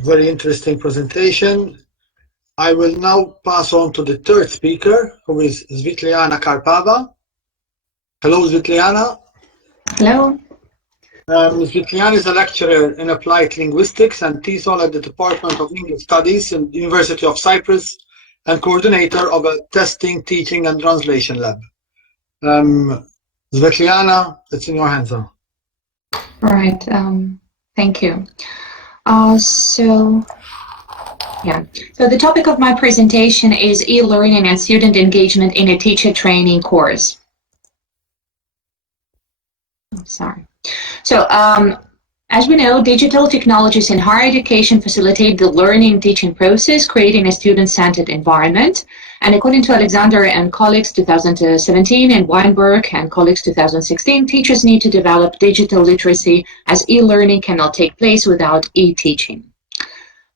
Very interesting presentation. I will now pass on to the third speaker, who is Svitlana Karpava. Hello, Svitlana. Hello. Svitlana is a lecturer in applied linguistics and TESOL at the Department of English Studies in the University of Cyprus and coordinator of a testing, teaching and translation lab. Svitlana, it's in your hands now. All right. Thank you. So the topic of my presentation is e-learning and student engagement in a teacher training course. Sorry. So, as we know, digital technologies in higher education facilitate the learning and teaching process, creating a student-centered environment. And according to Alexander and colleagues 2017 and Weinberg and colleagues 2016, teachers need to develop digital literacy as e-learning cannot take place without e-teaching.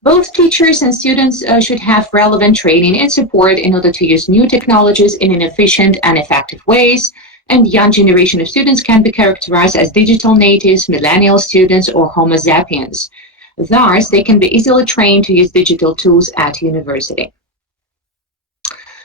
Both teachers and students should have relevant training and support in order to use new technologies in an efficient and effective ways. And young generation of students can be characterized as digital natives, millennial students, or Homo sapiens. Thus, they can be easily trained to use digital tools at university.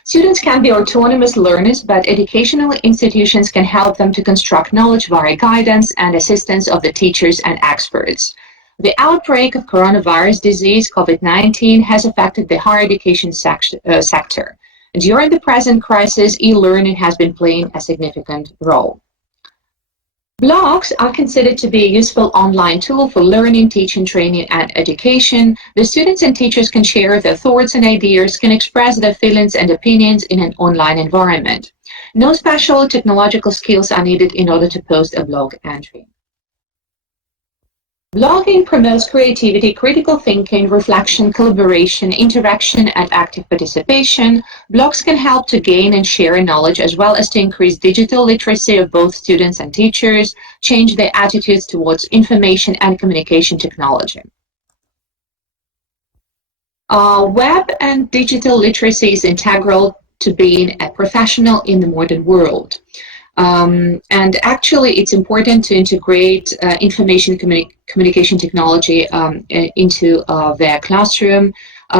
Students can be autonomous learners, but educational institutions can help them to construct knowledge via guidance and assistance of the teachers and experts. The outbreak of coronavirus disease, COVID-19, has affected the higher education sector. During the present crisis, e-learning has been playing a significant role. Blogs are considered to be a useful online tool for learning, teaching, training, and education. The students and teachers can share their thoughts and ideas, can express their feelings and opinions in an online environment. No special technological skills are needed in order to post a blog entry. Blogging promotes creativity, critical thinking, reflection, collaboration, interaction, and active participation. Blogs can help to gain and share knowledge as well as to increase digital literacy of both students and teachers, change their attitudes towards information and communication technology. Web and digital literacy is integral to being a professional in the modern world. And actually, it's important to integrate information communication technology into their classroom,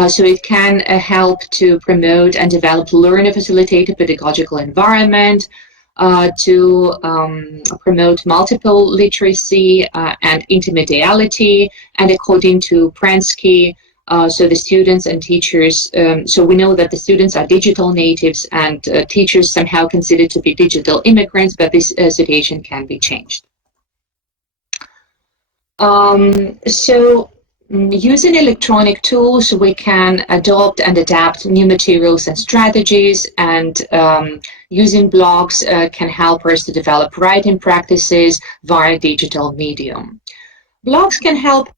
so it can help to promote and develop learner-facilitated pedagogical environment, to promote multiple literacy and intermediality, and according to Prensky, so the students and teachers, so we know that the students are digital natives and teachers somehow considered to be digital immigrants, but this situation can be changed. So using electronic tools, we can adopt and adapt new materials and strategies, and using blogs can help us to develop writing practices via digital medium. Blogs can help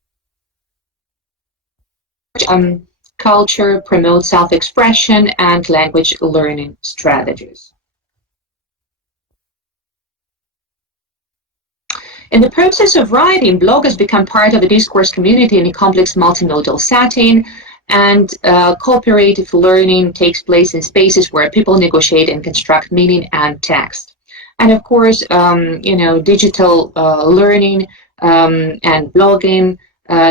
culture, promote self-expression, and language learning strategies. In the process of writing, bloggers become part of a discourse community in a complex multimodal setting, and cooperative learning takes place in spaces where people negotiate and construct meaning and text. And of course, digital learning and blogging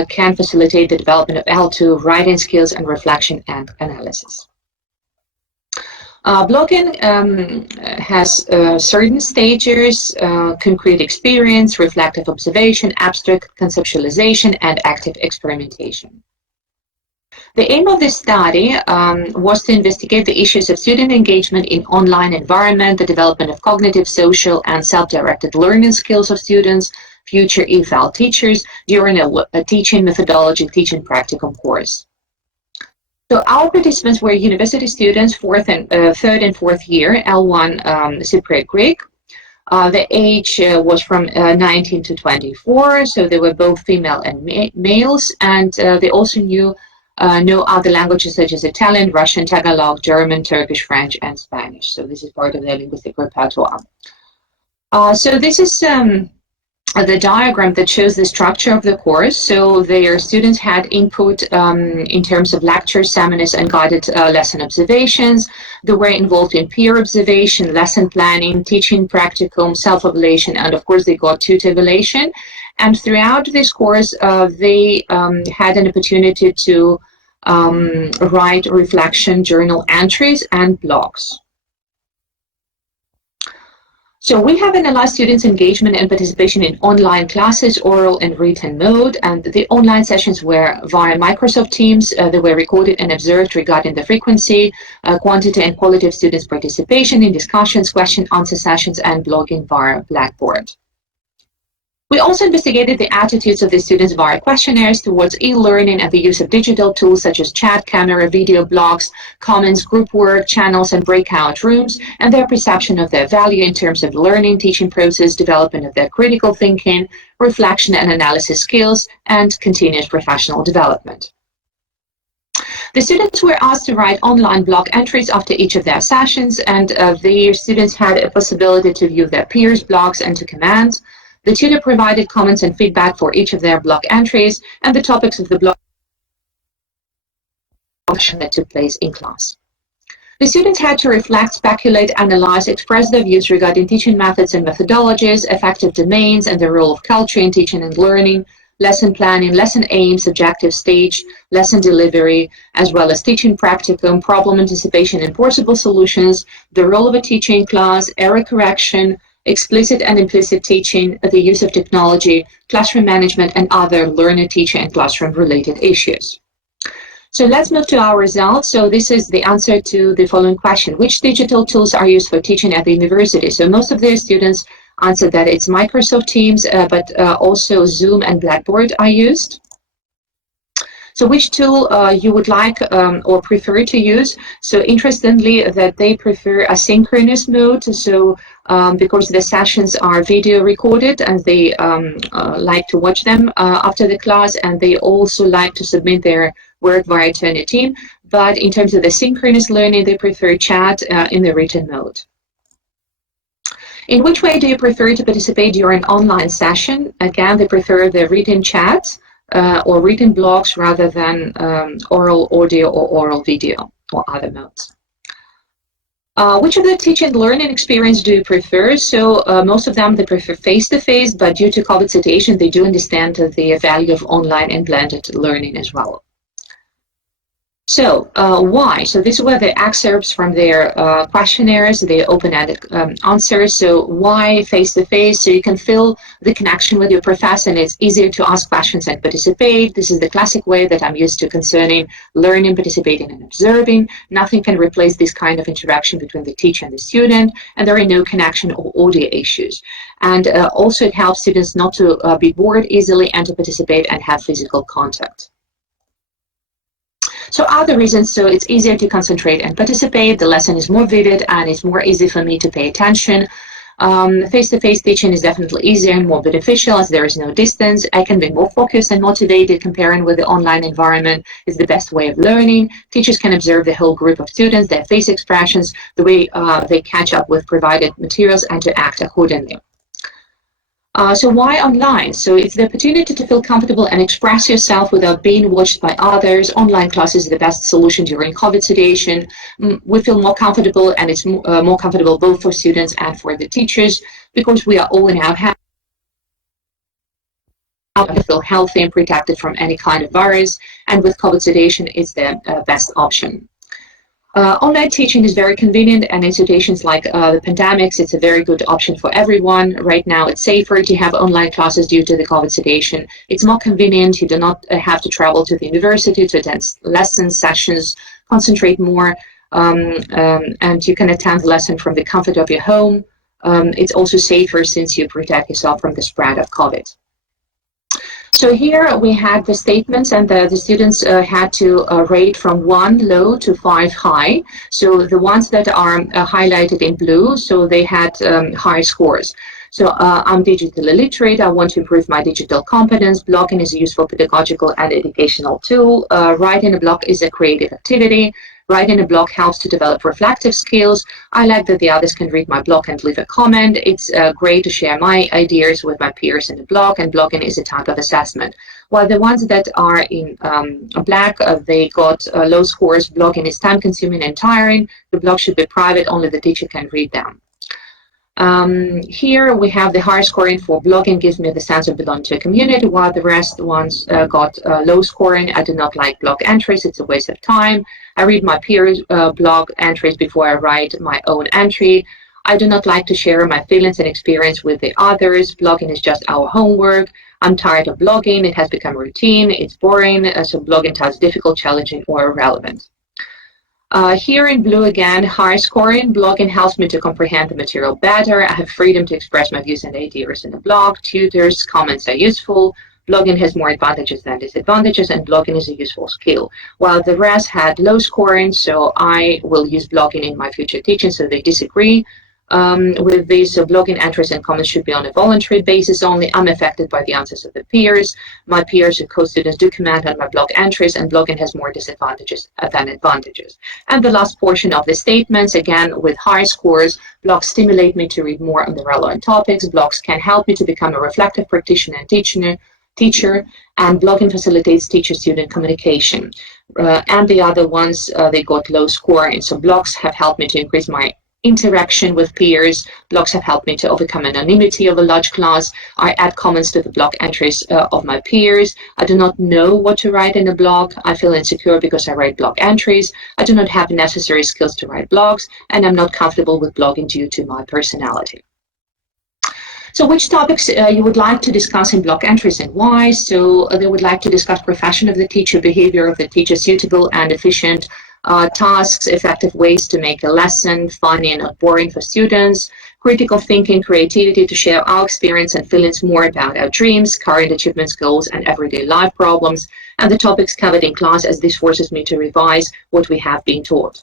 can facilitate the development of L2 writing skills and reflection and analysis. Blogging has certain stages: concrete experience, reflective observation, abstract conceptualization, and active experimentation. The aim of this study was to investigate the issues of student engagement in online environment, the development of cognitive, social, and self-directed learning skills of students, future EFL teachers, during a teaching methodology, teaching practicum course. So our participants were university students, third and fourth year, L1 Cypriot Greek. The age was from 19 to 24, so they were both female and males, and they also knew no other languages such as Italian, Russian, Tagalog, German, Turkish, French, and Spanish. So this is part of their linguistic repertoire. So this is the diagram that shows the structure of the course. So their students had input in terms of lectures, seminars, and guided lesson observations. They were involved in peer observation, lesson planning, teaching practicum, self-evaluation, and of course they got tutor evaluation. And throughout this course, they had an opportunity to write reflection journal entries and blogs. So we have analyzed students' engagement and participation in online classes, oral and written mode, and the online sessions were via Microsoft Teams. They were recorded and observed regarding the frequency, quantity and quality of students' participation in discussions, question-answer sessions, and blogging via Blackboard. We also investigated the attitudes of the students via questionnaires towards e-learning and the use of digital tools such as chat, camera, video, blogs, comments, group work, channels, and breakout rooms, and their perception of their value in terms of learning, teaching process, development of their critical thinking, reflection and analysis skills, and continuous professional development. The students were asked to write online blog entries after each of their sessions, and the students had a possibility to view their peers' blogs and to comment. The tutor provided comments and feedback for each of their blog entries and the topics of the blog that took place in class. The students had to reflect, speculate, analyze, express their views regarding teaching methods and methodologies, effective domains, and the role of culture in teaching and learning, lesson planning, lesson aims, objective stage, lesson delivery, as well as teaching practicum, problem anticipation and possible solutions, the role of a teacher in class, error correction, explicit and implicit teaching, the use of technology, classroom management, and other learner, teacher, and classroom-related issues. So let's move to our results. So this is the answer to the following question. Which digital tools are used for teaching at the university? So most of the students answered that it's Microsoft Teams, but also Zoom and Blackboard are used. So which tool you would like or prefer to use? So interestingly, that they prefer asynchronous mode. So because the sessions are video recorded and they like to watch them after the class, and they also like to submit their work via Turnitin. But in terms of the synchronous learning, they prefer chat in the written mode. In which way do you prefer to participate during an online session? Again, they prefer the written chat or written blogs rather than oral audio or oral video or other modes. Which of the teaching and learning experience do you prefer? So most of them, they prefer face-to-face, but due to COVID situation, they do understand the value of online and blended learning as well. So why? So these were the excerpts from their questionnaires, the open-ended answers. So why face-to-face? So you can feel the connection with your professor, and it's easier to ask questions and participate. This is the classic way that I'm used to concerning learning, participating, and observing. Nothing can replace this kind of interaction between the teacher and the student, and there are no connection or audio issues. And also it helps students not to be bored easily and to participate and have physical contact. So other reasons, so it's easier to concentrate and participate, the lesson is more vivid, and it's more easy for me to pay attention. Face-to-face teaching is definitely easier and more beneficial as there is no distance. I can be more focused and motivated. Comparing with the online environment is the best way of learning. Teachers can observe the whole group of students, their face expressions, the way they catch up with provided materials, and to act accordingly. So why online? So it's the opportunity to feel comfortable and express yourself without being watched by others. Online classes is the best solution during COVID situation. We feel more comfortable, and it's more comfortable both for students and for the teachers because we are all in our house. To feel healthy and protected from any kind of virus, and with COVID situation, it's the best option. Online teaching is very convenient, and in situations like the pandemics, it's a very good option for everyone. Right now, it's safer to have online classes due to the COVID situation. It's more convenient. You do not have to travel to the university to attend lessons, sessions, concentrate more, and you can attend the lesson from the comfort of your home. It's also safer since you protect yourself from the spread of COVID. So here we had the statements, and the students had to rate from 1 low to 5 high. So the ones that are highlighted in blue, so they had high scores. So I'm digitally literate. I want to improve my digital competence. Blogging is a useful pedagogical and educational tool. Writing a blog is a creative activity. Writing a blog helps to develop reflective skills. I like that the others can read my blog and leave a comment. It's great to share my ideas with my peers in the blog, and blogging is a type of assessment. While the ones that are in black, they got low scores. Blogging is time-consuming and tiring. The blog should be private. Only the teacher can read them. Here we have the higher scoring for blogging gives me the sense of belonging to a community, while the rest ones got low scoring. I do not like blog entries. It's a waste of time. I read my peers' blog entries before I write my own entry. I do not like to share my feelings and experience with the others. Blogging is just our homework. I'm tired of blogging. It has become routine. It's boring. So blogging sounds difficult, challenging, or irrelevant. Here in blue again, high scoring. Blogging helps me to comprehend the material better. I have freedom to express my views and ideas in a blog. Tutors' comments are useful. Blogging has more advantages than disadvantages, and blogging is a useful skill. While the rest had low scoring, so I will use blogging in my future teaching, so they disagree. With this, so blogging entries and comments should be on a voluntary basis only. I'm affected by the answers of the peers. My peers and co-students do comment on my blog entries, and blogging has more disadvantages than advantages. And the last portion of the statements, again, with high scores, blogs stimulate me to read more on the relevant topics. Blogs can help me to become a reflective practitioner and teacher, and blogging facilitates teacher-student communication. And the other ones, they got low scoring. So blogs have helped me to increase my interaction with peers. Blogs have helped me to overcome anonymity of a large class. I add comments to the blog entries of my peers. I do not know what to write in a blog. I feel insecure because I write blog entries. I do not have the necessary skills to write blogs, and I'm not comfortable with blogging due to my personality. So which topics you would like to discuss in blog entries and why? So they would like to discuss profession of the teacher, behavior of the teacher, suitable and efficient tasks, effective ways to make a lesson funny and not boring for students, critical thinking, creativity, to share our experience and feelings more about our dreams, current achievements, goals, and everyday life problems, and the topics covered in class, as this forces me to revise what we have been taught.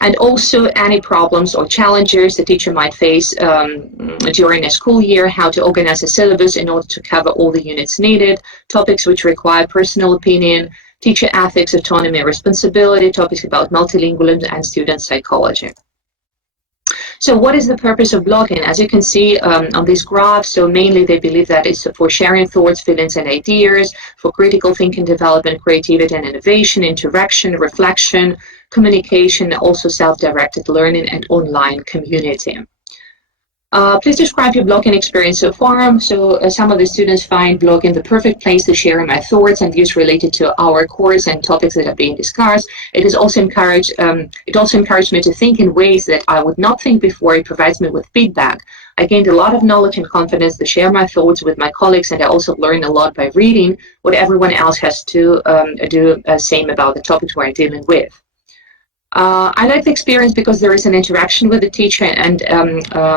And also any problems or challenges the teacher might face during a school year, how to organize a syllabus in order to cover all the units needed, topics which require personal opinion, teacher ethics, autonomy, responsibility, topics about multilingualism and student psychology. So what is the purpose of blogging? As you can see on this graph, so mainly they believe that it's for sharing thoughts, feelings, and ideas, for critical thinking, development, creativity, and innovation, interaction, reflection, communication, also self-directed learning, and online community. Please describe your blogging experience so far. So some of the students find blogging the perfect place to share my thoughts and views related to our course and topics that are being discussed. It also encouraged me to think in ways that I would not think before. It provides me with feedback. I gained a lot of knowledge and confidence to share my thoughts with my colleagues, and I also learned a lot by reading what everyone else has to do same about the topics we're dealing with. I like the experience because there is an interaction with the teacher, and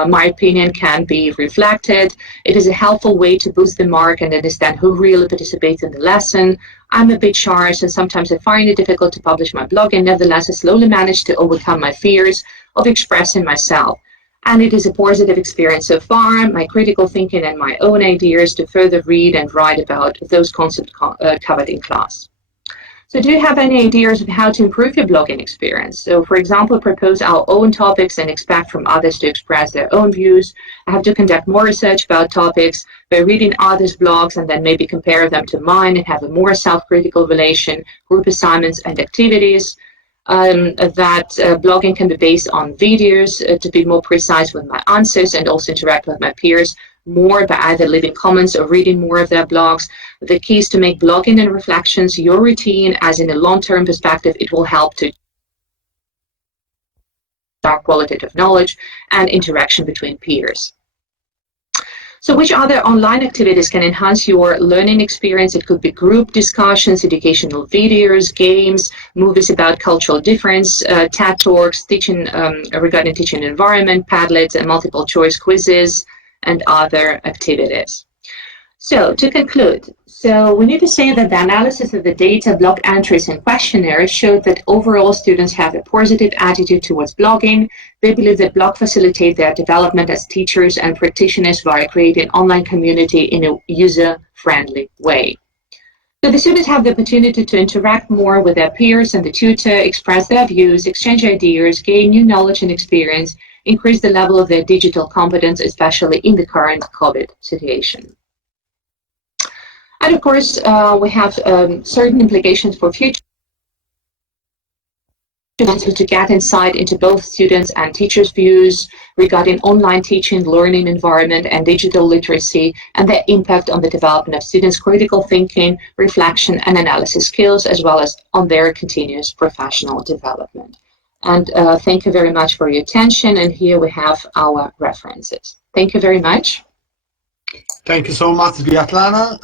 my opinion can be reflected. It is a helpful way to boost the mark and understand who really participates in the lesson. I'm a bit shy, so sometimes I find it difficult to publish my blog, and nevertheless I slowly manage to overcome my fears of expressing myself. And it is a positive experience so far. My critical thinking and my own ideas to further read and write about those concepts covered in class. So do you have any ideas of how to improve your blogging experience? So for example, propose our own topics and expect from others to express their own views. I have to conduct more research about topics by reading others' blogs and then maybe compare them to mine and have a more self-critical relation, group assignments and activities. Blogging can be based on videos to be more precise with my answers and also interact with my peers more by either leaving comments or reading more of their blogs. The key is to make blogging and reflections your routine, as in a long-term perspective, it will help to start qualitative knowledge and interaction between peers. So which other online activities can enhance your learning experience? It could be group discussions, educational videos, games, movies about cultural difference, TED Talks, teaching regarding teaching environment, Padlets, and multiple choice quizzes, and other activities. So to conclude, we need to say that the analysis of the data, blog entries, and questionnaires showed that overall students have a positive attitude towards blogging. They believe that blog facilitate their development as teachers and practitioners via creating online community in a user-friendly way. So the students have the opportunity to interact more with their peers and the tutor, express their views, exchange ideas, gain new knowledge and experience, increase the level of their digital competence, especially in the current COVID situation. And of course, we have certain implications for future to get insight into both students and teachers' views regarding online teaching, learning environment, and digital literacy, and their impact on the development of students' critical thinking, reflection, and analysis skills, as well as on their continuous professional development. And thank you very much for your attention. And here we have our references. Thank you very much. Thank you so much, Svetlana.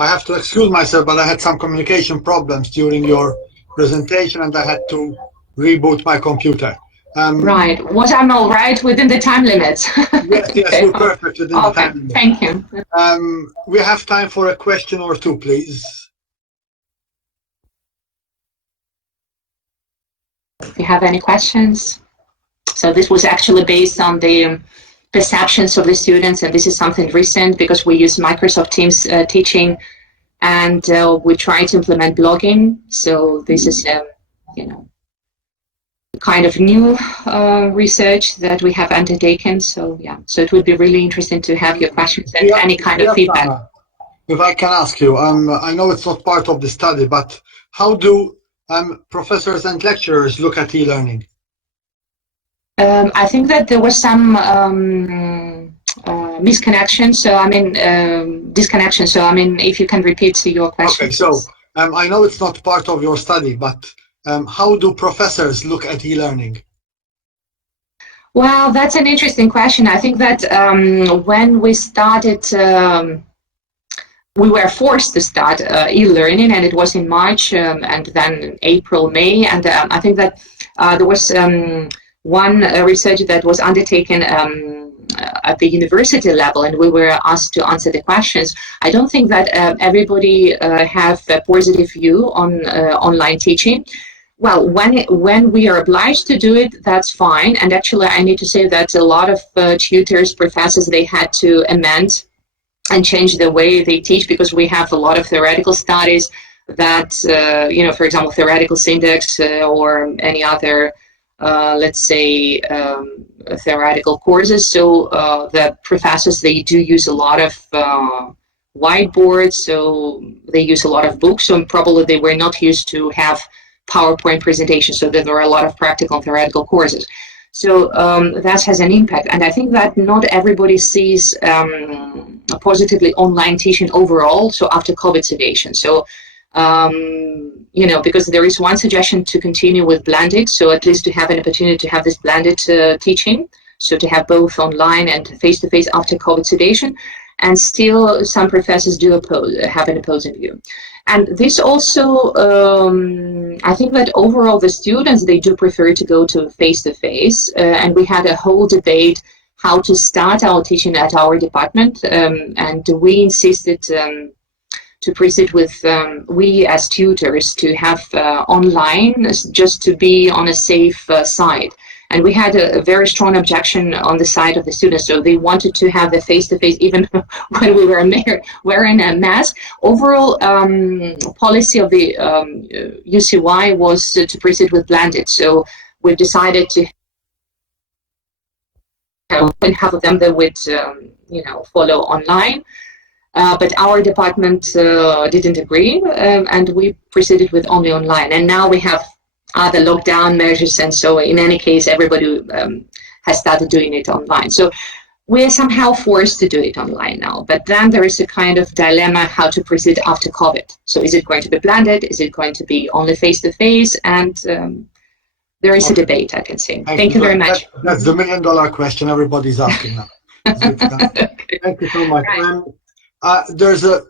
I have to excuse myself, but I had some communication problems during your presentation, and I had to reboot my computer. Right. Was I all right within the time limits? Yes, Okay. you're perfect within the time limit. Thank you. We have time for a question or two, please. If you have any questions. So this was actually based on the perceptions of the students, and this is something recent because we use Microsoft Teams teaching, and we try to implement blogging. So this is, kind of new research that we have undertaken. So yeah, so it would be really interesting to have your questions and any kind of feedback. If I can ask you, I know it's not part of the study, but how do professors and lecturers look at e-learning? I think that there was some misconnection. So I mean, disconnection. So I mean, if you can repeat your question. Okay, so I know it's not part of your study, but how do professors look at e-learning? Well, that's an interesting question. I think that when we started, we were forced to start e-learning, and it was in March and then April, May, and I think that there was one research that was undertaken at the university level, and we were asked to answer the questions. I don't think that everybody have a positive view on online teaching. Well, when we are obliged to do it, that's fine. And actually, I need to say that a lot of tutors, professors, they had to amend and change the way they teach, because we have a lot of theoretical studies that, for example, theoretical syntax or any other, let's say, theoretical courses. So the professors, they do use a lot of whiteboards, so they use a lot of books, so probably they were not used to have PowerPoint presentation, so that there are a lot of practical and theoretical courses. So that has an impact, and I think that not everybody sees positively online teaching overall. So after COVID situation, so because there is one suggestion to continue with blended, so at least to have an opportunity to have this blended teaching, so to have both online and face-to-face after COVID situation, and still some professors do have an opposing view. And this also, I think that overall the students, they do prefer to go to face-to-face, and we had a whole debate how to start our teaching at our department, and we insisted to proceed with, we as tutors, to have online, just to be on a safe side. And we had a very strong objection on the side of the students. So they wanted to have the face-to-face even when we were wearing a mask. Overall policy of the UCY was to proceed with blended. So we decided to have half of them that would, follow online. But our department didn't agree, and we proceeded with only online. And now we have other lockdown measures, and so in any case, everybody has started doing it online. So we're somehow forced to do it online now. But then there is a kind of dilemma how to proceed after COVID. So is it going to be blended? Is it going to be only face-to-face? And there is a debate, I can say. Thank you very much. That's the million-dollar question everybody's asking now. Okay. Thank you so much. Right. There's a